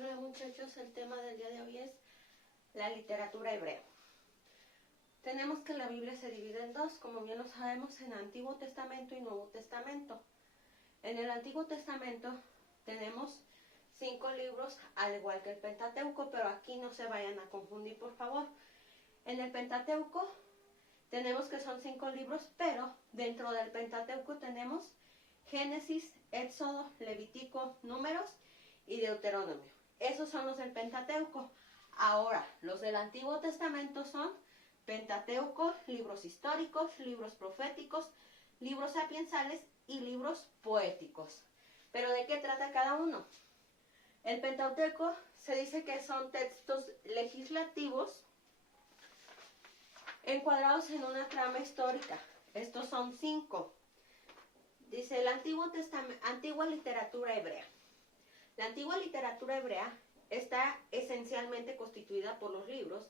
Hola muchachos, el tema del día de hoy es la literatura hebrea. Tenemos que la Biblia se divide en dos, como bien lo sabemos, en Antiguo Testamento y Nuevo Testamento. En el Antiguo Testamento tenemos 5 libros, al igual que el Pentateuco, pero aquí no se vayan a confundir, por favor. En el Pentateuco tenemos que son 5 libros, pero dentro del Pentateuco tenemos Génesis, Éxodo, Levítico, Números y Deuteronomio. Esos son los del Pentateuco. Ahora, los del Antiguo Testamento son Pentateuco, libros históricos, libros proféticos, libros sapiensales y libros poéticos. ¿Pero de qué trata cada uno? El Pentateuco se dice que son textos legislativos encuadrados en una trama histórica. Estos son 5. Dice la antigua literatura hebrea. La antigua literatura hebrea está esencialmente constituida por los libros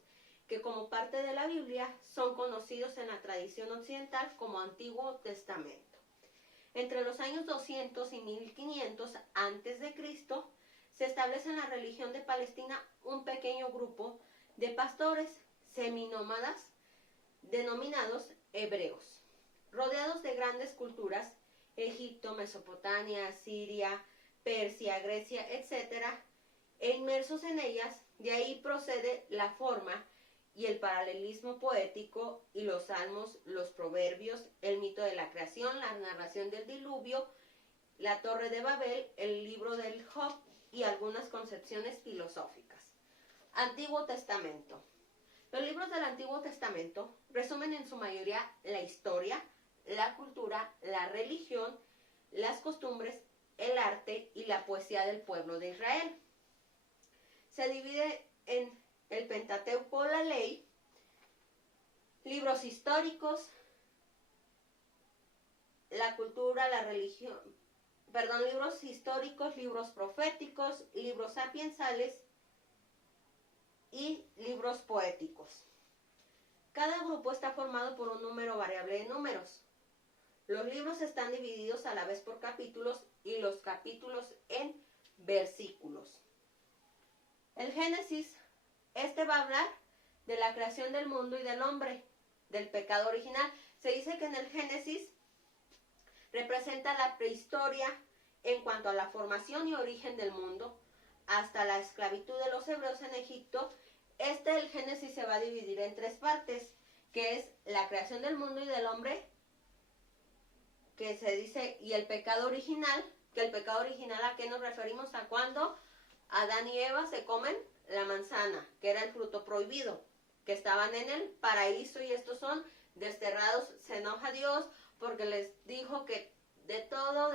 que como parte de la Biblia son conocidos en la tradición occidental como Antiguo Testamento. Entre los años 200 y 1500 a.C. se establece en la religión de Palestina un pequeño grupo de pastores seminómadas denominados hebreos, rodeados de grandes culturas, Egipto, Mesopotamia, Siria, Persia, Grecia, etc., e inmersos en ellas. De ahí procede la forma y el paralelismo poético y los salmos, los proverbios, el mito de la creación, la narración del diluvio, la torre de Babel, el libro del Job y algunas concepciones filosóficas. Antiguo Testamento. Los libros del Antiguo Testamento resumen en su mayoría la historia, la cultura, la religión, las costumbres, el arte y la poesía del pueblo de Israel. Se divide en el Pentateuco, la ley, libros históricos, la cultura, la religión, libros históricos, libros proféticos, libros sapiensales y libros poéticos. Cada grupo está formado por un número variable de números. Los libros están divididos a la vez por capítulos y los capítulos en versículos. El Génesis, va a hablar de la creación del mundo y del hombre, del pecado original. Se dice que en el Génesis representa la prehistoria en cuanto a la formación y origen del mundo, hasta la esclavitud de los hebreos en Egipto. El Génesis se va a dividir en 3 partes, que es la creación del mundo y del hombre, que se dice, y el pecado original, que el pecado original, ¿a qué nos referimos? A cuando Adán y Eva se comen la manzana, que era el fruto prohibido, que estaban en el paraíso y estos son desterrados. Se enoja Dios porque les dijo que de todo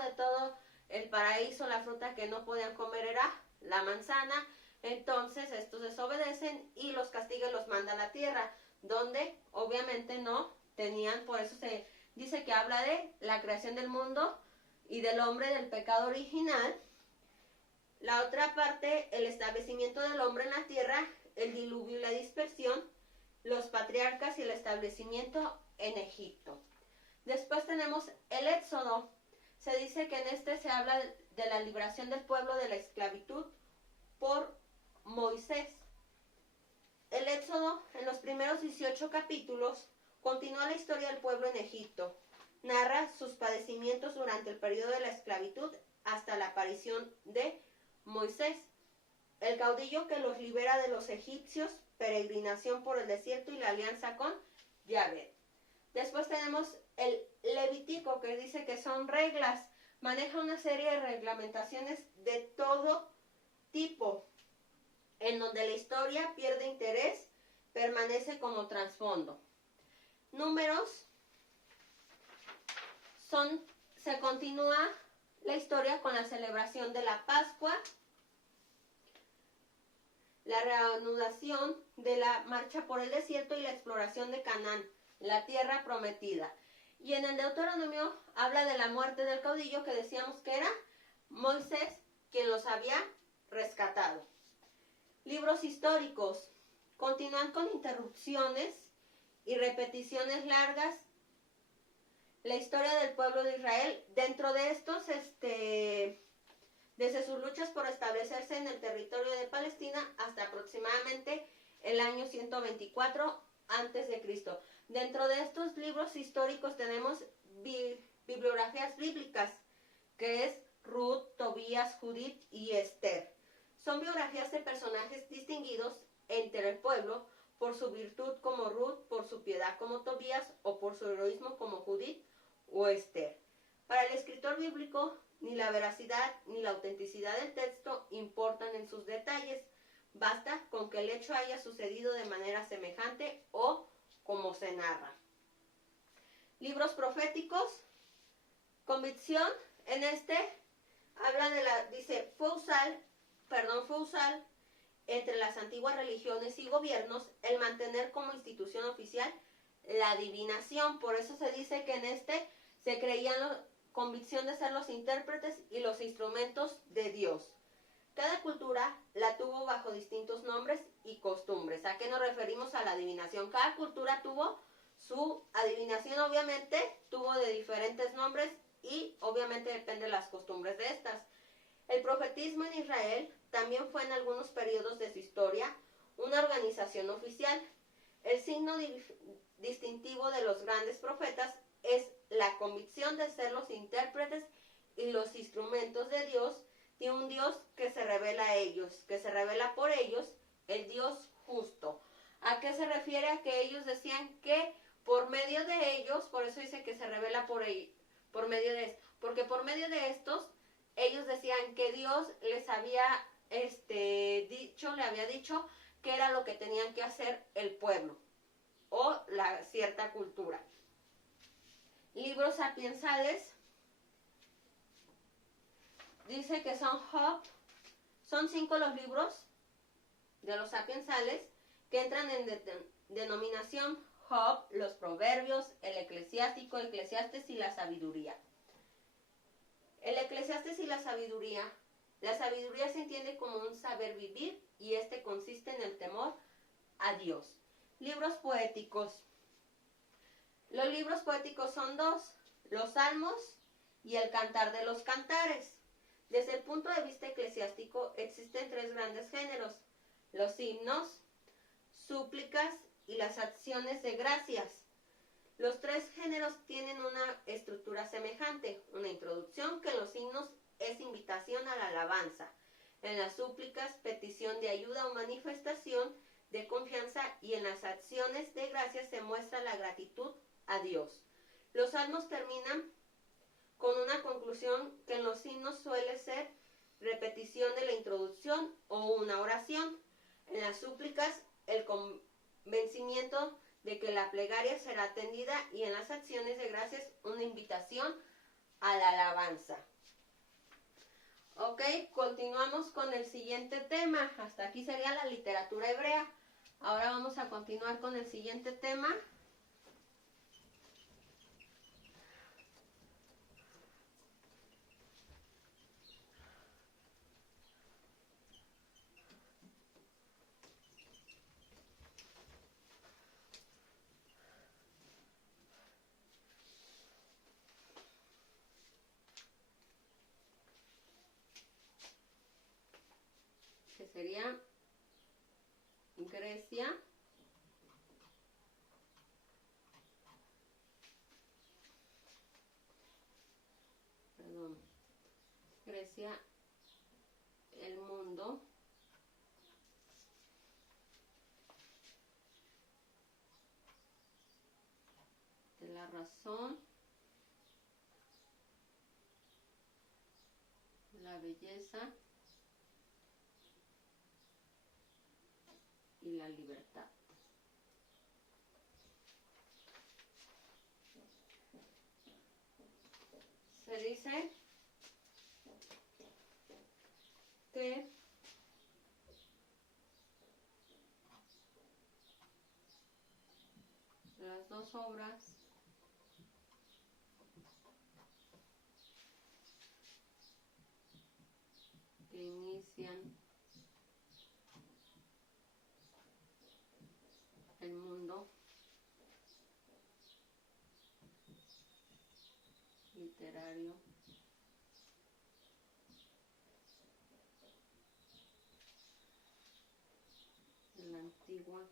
el paraíso, la fruta que no podían comer era la manzana. Entonces estos desobedecen y los castiga y los manda a la tierra, donde obviamente no tenían. Por eso se dice que habla de la creación del mundo y del hombre, del pecado original. La otra parte, el establecimiento del hombre en la tierra, el diluvio y la dispersión, los patriarcas y el establecimiento en Egipto. Después tenemos el Éxodo. Se dice que en se habla de la liberación del pueblo de la esclavitud por Moisés. El Éxodo, en los primeros 18 capítulos, continúa la historia del pueblo en Egipto. Narra sus padecimientos durante el periodo de la esclavitud hasta la aparición de Moisés, el caudillo que los libera de los egipcios, peregrinación por el desierto y la alianza con Yahvé. Después tenemos el Levítico, que dice que son reglas, maneja una serie de reglamentaciones de todo tipo, en donde la historia pierde interés, permanece como trasfondo. Números, se continúa la historia con la celebración de la Pascua, la reanudación de la marcha por el desierto y la exploración de Canaán, la tierra prometida. Y en el Deuteronomio habla de la muerte del caudillo, que decíamos que era Moisés quien los había rescatado. Libros históricos continúan con interrupciones y repeticiones largas. La historia del pueblo de Israel, dentro de estos, desde sus luchas por establecerse en el territorio de aproximadamente el año 124 antes de Cristo. Dentro de estos libros históricos tenemos bibliografías bíblicas, que es Ruth, Tobías, Judith y Esther. Son biografías de personajes distinguidos entre el pueblo por su virtud como Ruth, por su piedad como Tobías o por su heroísmo como Judith o Esther. Para el escritor bíblico, ni la veracidad ni la autenticidad del texto importan en sus detalles. Basta con que el hecho haya sucedido de manera semejante o como se narra. Libros proféticos. Convicción. En este habla de fue usar entre las antiguas religiones y gobiernos el mantener como institución oficial la adivinación. Por eso se dice que en este se creían convicción de ser los intérpretes y los instrumentos de Dios. Cada cultura la tuvo bajo distintos nombres y costumbres. ¿A qué nos referimos a la adivinación? Cada cultura tuvo su adivinación, obviamente, tuvo de diferentes nombres y obviamente depende de las costumbres de estas. El profetismo en Israel también fue en algunos periodos de su historia una organización oficial. El signo distintivo de los grandes profetas es la convicción de ser los intérpretes y los instrumentos de Dios, de un Dios que se revela a ellos, que se revela por ellos, el Dios justo. ¿A qué se refiere? A que ellos decían que por medio de ellos, por eso dice que se revela por medio de esto, porque por medio de estos, ellos decían que Dios les había le había dicho que era lo que tenían que hacer el pueblo o la cierta cultura. Libros sapiensales. Dice que son 5 los libros de los sapiensales que entran en denominación Job, los proverbios, el eclesiástico, Eclesiastes y la sabiduría. El Eclesiastes y la sabiduría se entiende como un saber vivir y este consiste en el temor a Dios. Libros poéticos. Los libros poéticos son 2, los salmos y el cantar de los cantares. Desde el punto de vista eclesiástico existen 3 grandes géneros: los himnos, súplicas y las acciones de gracias. Los 3 géneros tienen una estructura semejante: una introducción, que en los himnos es invitación a la alabanza, en las súplicas petición de ayuda o manifestación de confianza, y en las acciones de gracias se muestra la gratitud a Dios. Los salmos terminan con una conclusión que en los himnos suele ser repetición de la introducción o una oración. En las súplicas, el convencimiento de que la plegaria será atendida, y en las acciones de gracias, una invitación a la alabanza. Ok, continuamos con el siguiente tema. Hasta aquí sería la literatura hebrea. Ahora vamos a continuar con el siguiente tema. Que sería Grecia, el mundo, de la razón, la belleza y la libertad. Se dice que las 2 obras que inician el mundo literario antigua.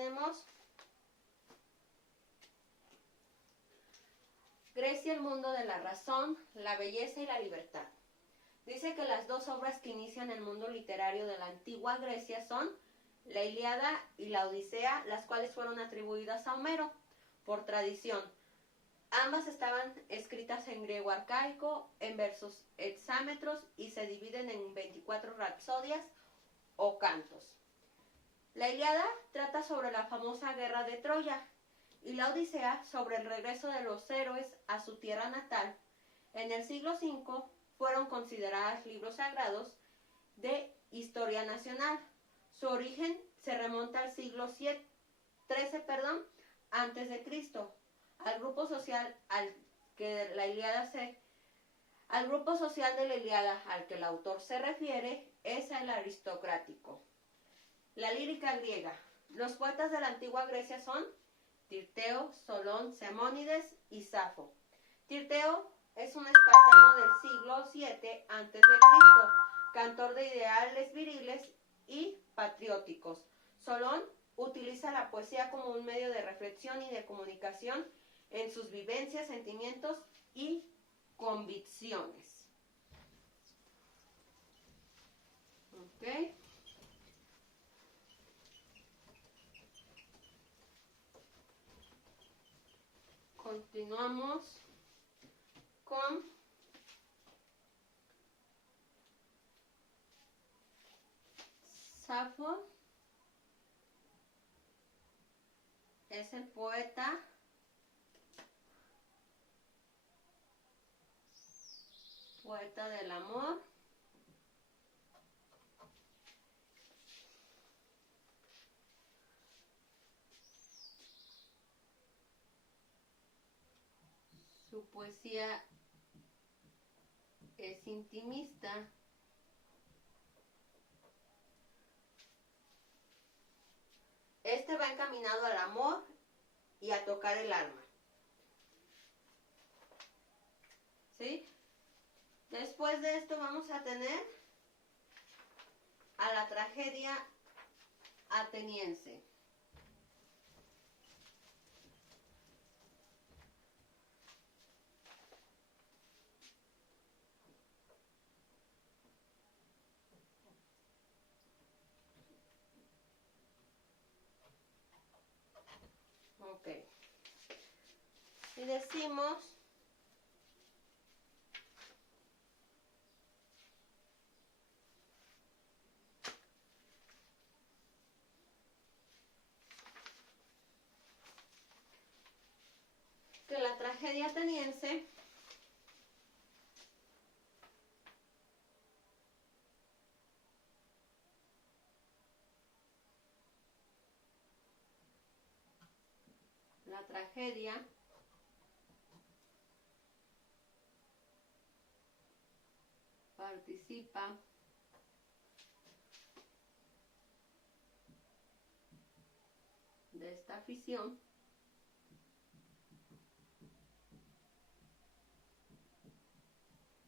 tenemos Grecia, el mundo de la razón, la belleza y la libertad. Dice que las dos obras que inician el mundo literario de la antigua Grecia son la Ilíada y la Odisea, las cuales fueron atribuidas a Homero por tradición. Ambas estaban escritas en griego arcaico, en versos hexámetros y se dividen en 24 rapsodias o cantos. La Ilíada trata sobre la famosa guerra de Troya y la Odisea sobre el regreso de los héroes a su tierra natal. En el siglo V fueron consideradas libros sagrados de historia nacional. Su origen se remonta al siglo XIII, antes de Cristo. Al grupo social de la Ilíada al que el autor se refiere es el aristocrático. La lírica griega. Los poetas de la antigua Grecia son Tirteo, Solón, Simónides y Safo. Tirteo es un espartano del siglo VII a.C., cantor de ideales viriles y patrióticos. Solón utiliza la poesía como un medio de reflexión y de comunicación en sus vivencias, sentimientos y convicciones. ¿Ok? Continuamos con Safo. Es el poeta del amor. Su poesía es intimista. Este va encaminado al amor y a tocar el alma. ¿Sí? Después de esto vamos a tener a la tragedia ateniense. Ok. Y decimos que la tragedia ateniense participa de esta afición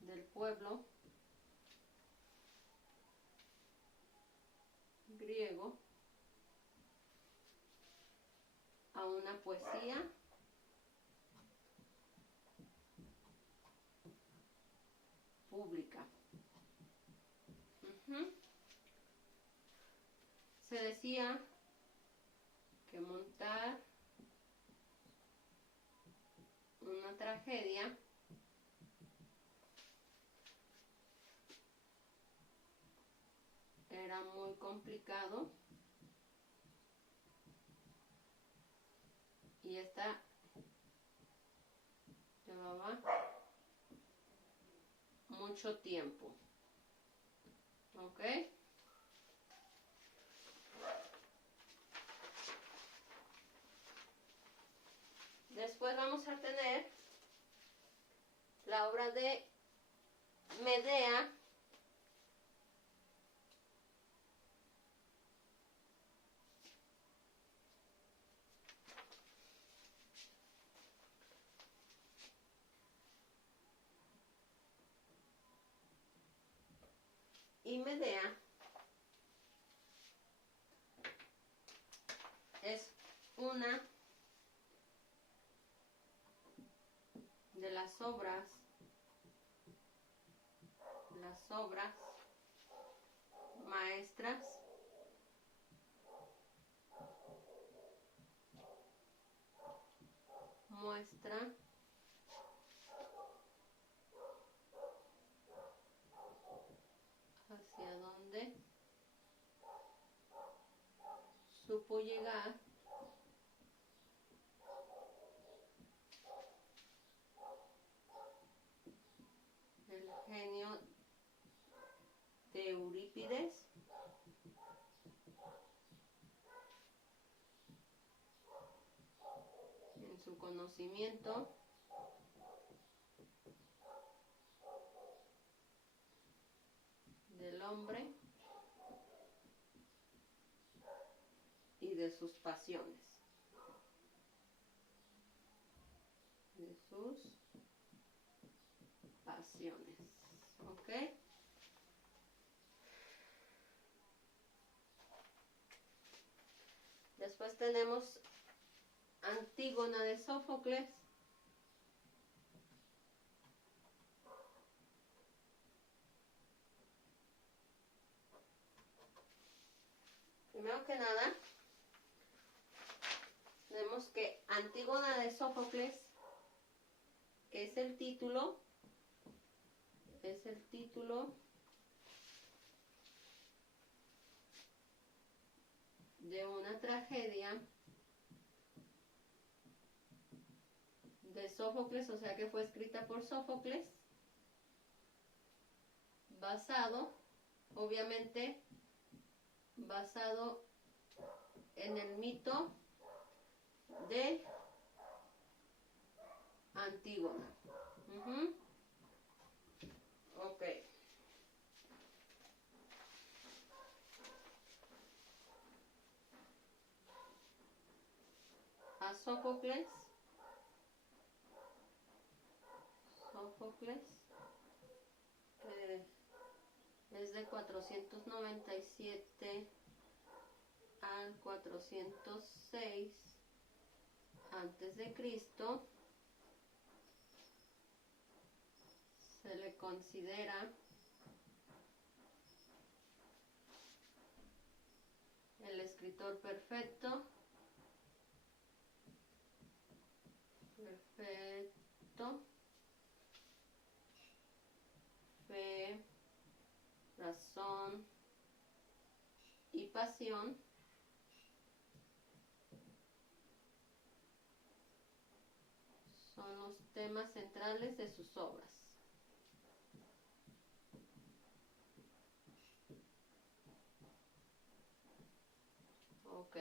del pueblo griego a una poesía pública. Se decía que montar una tragedia era muy complicado y esta llevaba mucho tiempo. ¿Ok? Después vamos a tener la obra de Medea, y Medea es las obras maestras muestra hacia dónde supo llegar el genio de Eurípides en su conocimiento del hombre y de sus pasiones. ¿Ok? Después tenemos Antígona de Sófocles. Primero que nada, tenemos que Antígona de Sófocles, que es el título de una tragedia de Sófocles, o sea que fue escrita por Sófocles, obviamente basado en el mito de Antígona. Ok. A Sófocles es de 497 al 406 antes de Cristo. Se le considera el escritor perfecto, fe, razón y pasión son los temas centrales de sus obras. Ok.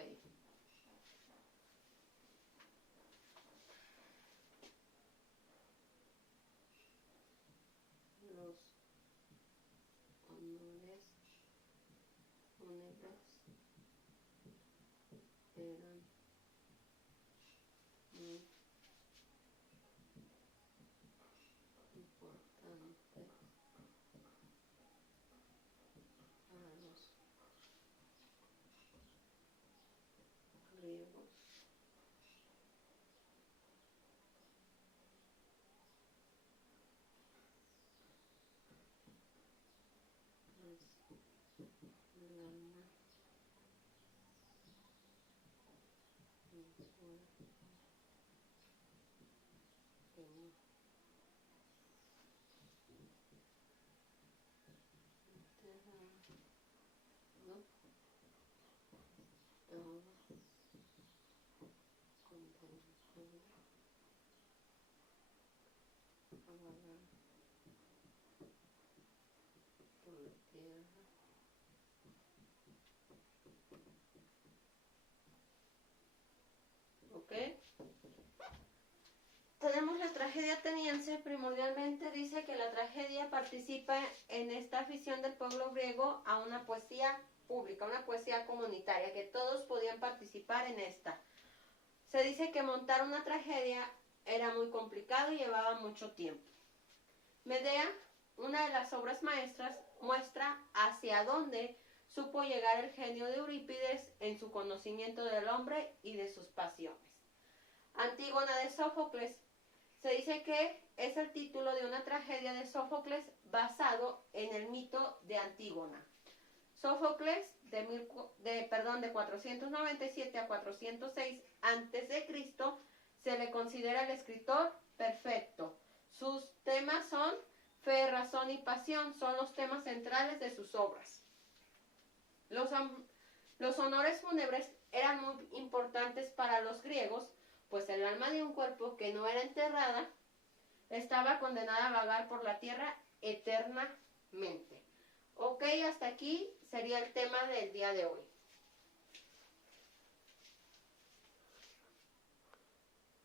Los honores fúnebres eran muy importantes para los griegos. ¿Ok? Tenemos la tragedia ateniense. Primordialmente dice que la tragedia participa en esta afición del pueblo griego a una poesía pública, una poesía comunitaria, que todos podían participar en esta. Se dice que montar una tragedia era muy complicado y llevaba mucho tiempo. Medea, una de las obras maestras, muestra hacia dónde supo llegar el genio de Eurípides en su conocimiento del hombre y de sus pasiones. Antígona de Sófocles Se dice que es el título de una tragedia de Sófocles basado en el mito de Antígona. Sófocles, de 497 a 406 a.C., se le considera el escritor perfecto. Sus temas son fe, razón y pasión, son los temas centrales de sus obras. Los honores fúnebres eran muy importantes para los griegos, pues el alma de un cuerpo que no era enterrada estaba condenada a vagar por la tierra eternamente. Ok, hasta aquí sería el tema del día de hoy.